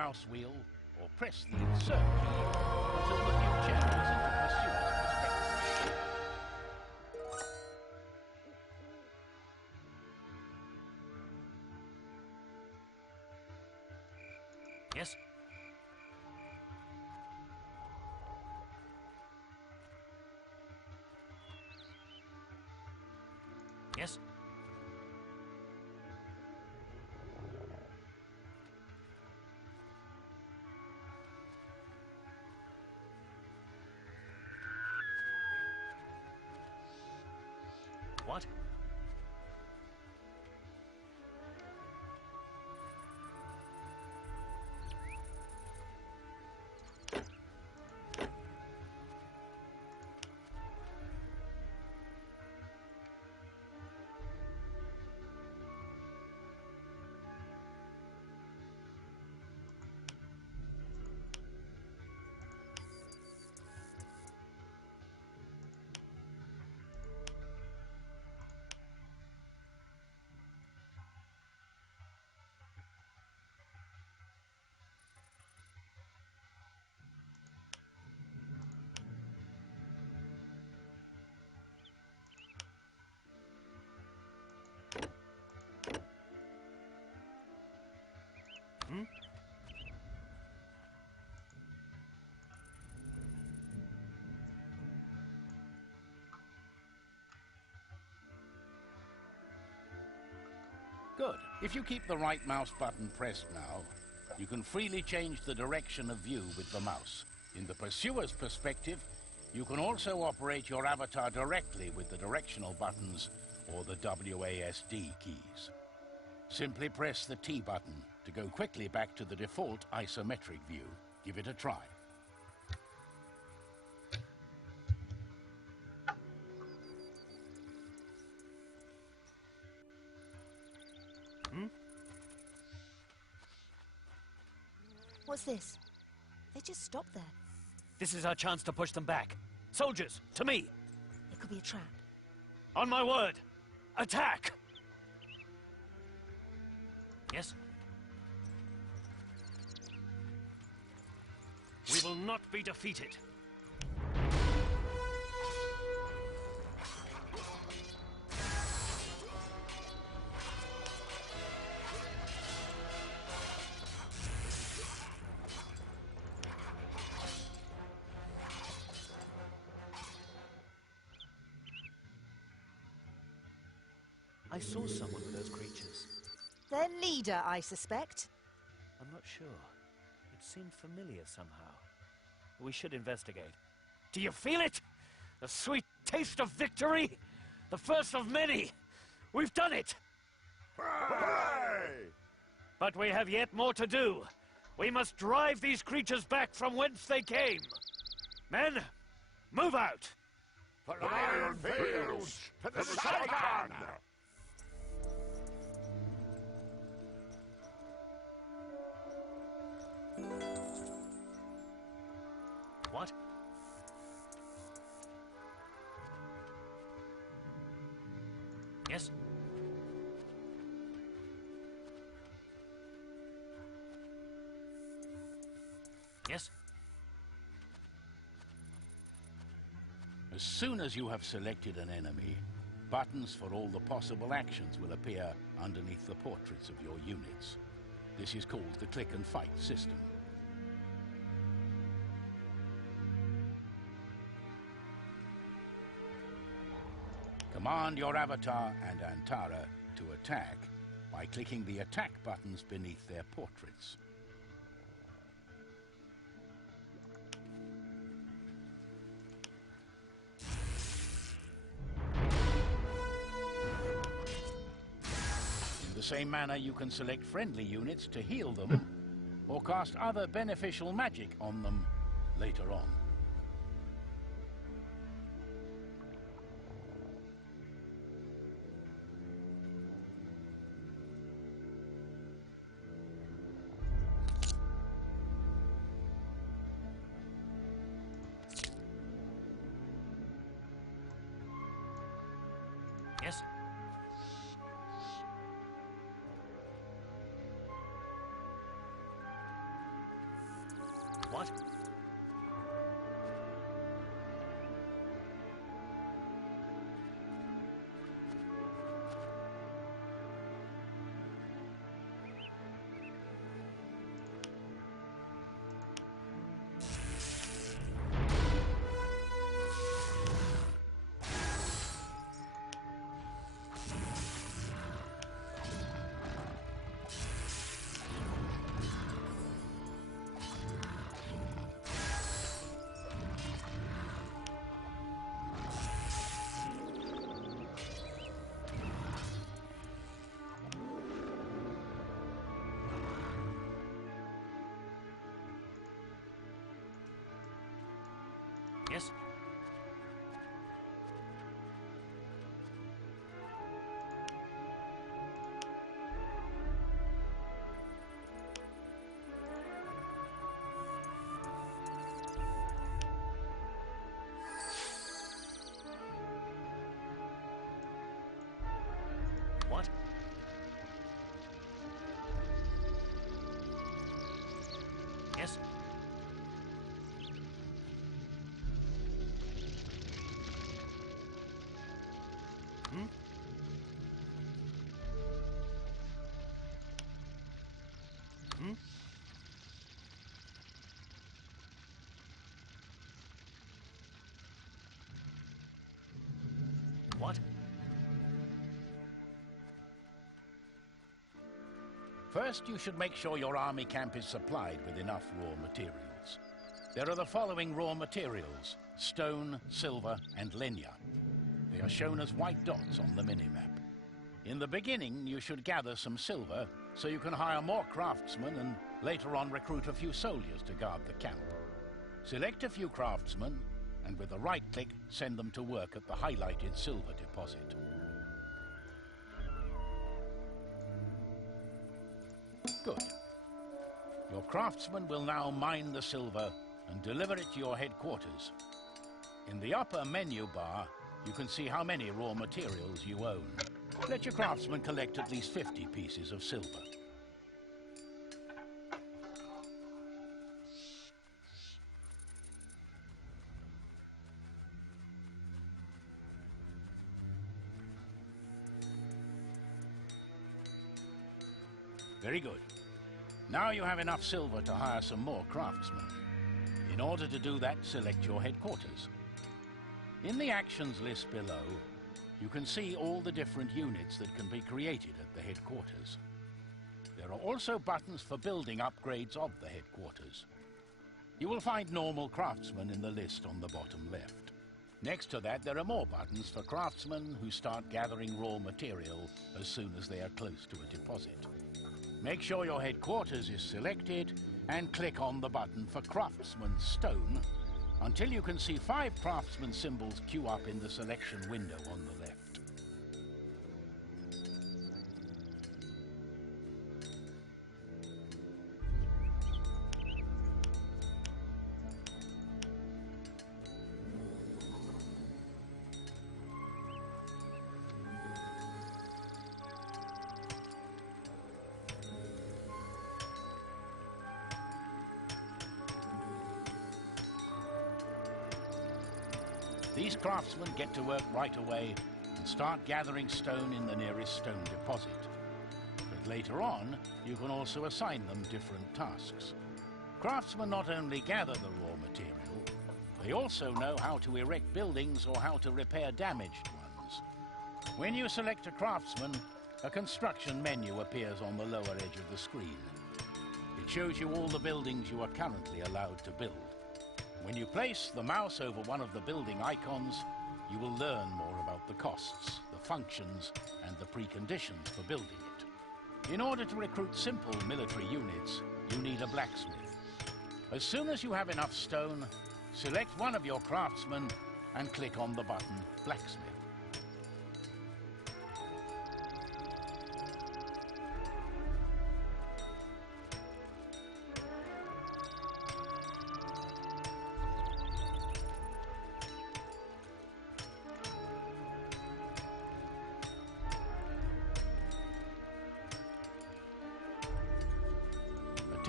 mouse wheel or press the insert key until the view changes into pursuer's perspective. Yes? Yes? What? Hmm? Good. If you keep the right mouse button pressed now, you can freely change the direction of view with the mouse. In the pursuer's perspective, you can also operate your avatar directly with the directional buttons or the WASD keys. Simply press the T button to go quickly back to the default isometric view. Give it a try. Hmm? What's this? They just stopped there. This is our chance to push them back. Soldiers, to me! It could be a trap. On my word! Attack! Yes? We will not be defeated. I saw someone with those creatures. Their leader, I suspect. I'm not sure. It seemed familiar somehow. We should investigate. Do you feel it? The sweet taste of victory? The first of many! We've done it! Hooray! But we have yet more to do. We must drive these creatures back from whence they came. Men, move out! For Iron Fields! To the Sultan! What? Yes? Yes? As soon as you have selected an enemy, buttons for all the possible actions will appear underneath the portraits of your units. This is called the click and fight system. Command your avatar and Antara to attack by clicking the attack buttons beneath their portraits. In the same manner, you can select friendly units to heal them or cast other beneficial magic on them later on. Yes? What? Yes? What? Yes? Hmm? Hmm? What? First, you should make sure your army camp is supplied with enough raw materials. There are the following raw materials: stone, silver, and lenya. They are shown as white dots on the minimap. In the beginning, you should gather some silver so you can hire more craftsmen and later on recruit a few soldiers to guard the camp. Select a few craftsmen and with a right-click, send them to work at the highlighted silver deposit. Good. Your craftsman will now mine the silver and deliver it to your headquarters. In the upper menu bar, you can see how many raw materials you own. Let your craftsman collect at least 50 pieces of silver. Very good. Now you have enough silver to hire some more craftsmen. In order to do that, select your headquarters. In the actions list below, you can see all the different units that can be created at the headquarters. There are also buttons for building upgrades of the headquarters. You will find normal craftsmen in the list on the bottom left. Next to that, there are more buttons for craftsmen who start gathering raw material as soon as they are close to a deposit. Make sure your headquarters is selected and click on the button for Craftsman Stone until you can see 5 craftsman symbols queue up in the selection window on the left. These craftsmen get to work right away and start gathering stone in the nearest stone deposit. But later on, you can also assign them different tasks. Craftsmen not only gather the raw material, they also know how to erect buildings or how to repair damaged ones. When you select a craftsman, a construction menu appears on the lower edge of the screen. It shows you all the buildings you are currently allowed to build. When you place the mouse over one of the building icons, you will learn more about the costs, the functions, and the preconditions for building it. In order to recruit simple military units, you need a blacksmith. As soon as you have enough stone, select one of your craftsmen and click on the button Blacksmith.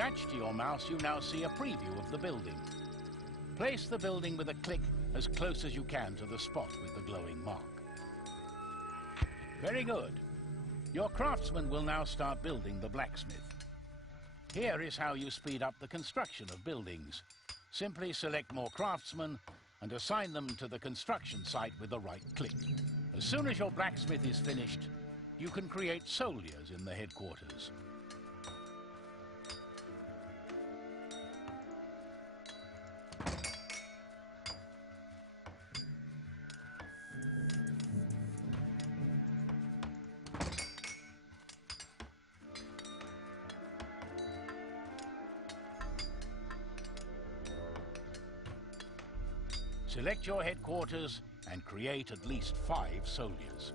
Attached to your mouse, you now see a preview of the building. Place the building with a click as close as you can to the spot with the glowing mark. Very good. Your craftsman will now start building the blacksmith. Here is how you speed up the construction of buildings. Simply select more craftsmen and assign them to the construction site with the right click. As soon as your blacksmith is finished, you can create soldiers in the headquarters. Select your headquarters and create at least 5 soldiers.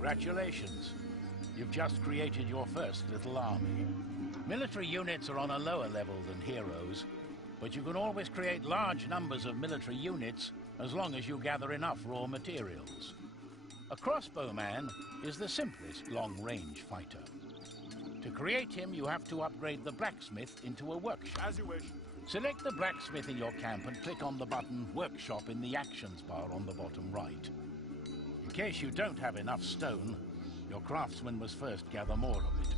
Congratulations. You've just created your first little army. Military units are on a lower level than heroes, but you can always create large numbers of military units as long as you gather enough raw materials. A crossbowman is the simplest long-range fighter. To create him, you have to upgrade the blacksmith into a workshop. As you wish. Select the blacksmith in your camp and click on the button Workshop in the Actions bar on the bottom right. In case you don't have enough stone, your craftsman must first gather more of it.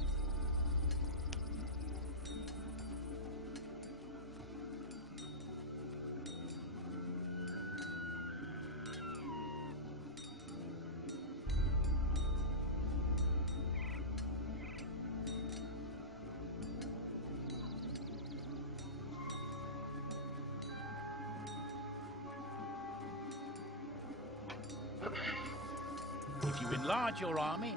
If you enlarge your army,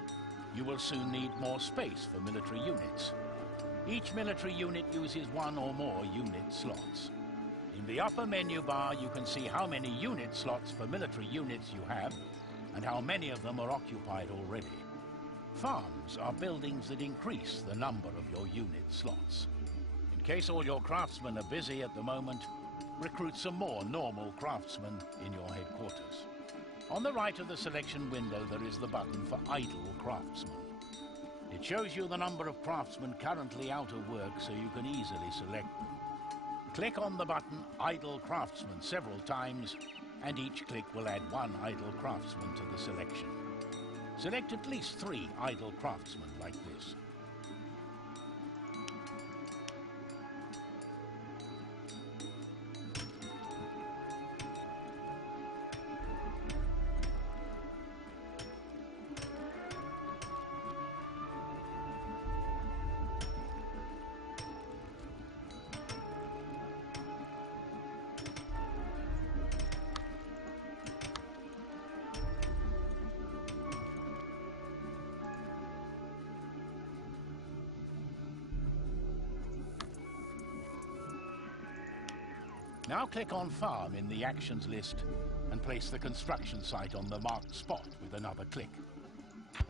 you will soon need more space for military units. Each military unit uses 1 or more unit slots. In the upper menu bar, you can see how many unit slots for military units you have and how many of them are occupied already. Farms are buildings that increase the number of your unit slots. In case all your craftsmen are busy at the moment, recruit some more normal craftsmen in your headquarters. On the right of the selection window, there is the button for Idle Craftsmen. It shows you the number of craftsmen currently out of work so you can easily select them. Click on the button Idle Craftsman several times, and each click will add 1 idle craftsman to the selection. Select at least 3 idle craftsmen like this. Now click on Farm in the Actions list and place the construction site on the marked spot with another click.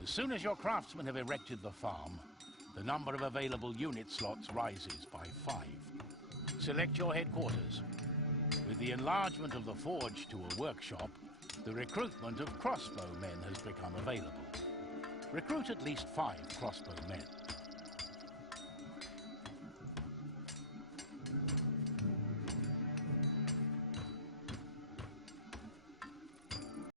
As soon as your craftsmen have erected the farm, the number of available unit slots rises by 5. Select your headquarters. With the enlargement of the forge to a workshop, the recruitment of crossbowmen has become available. Recruit at least 5 crossbowmen.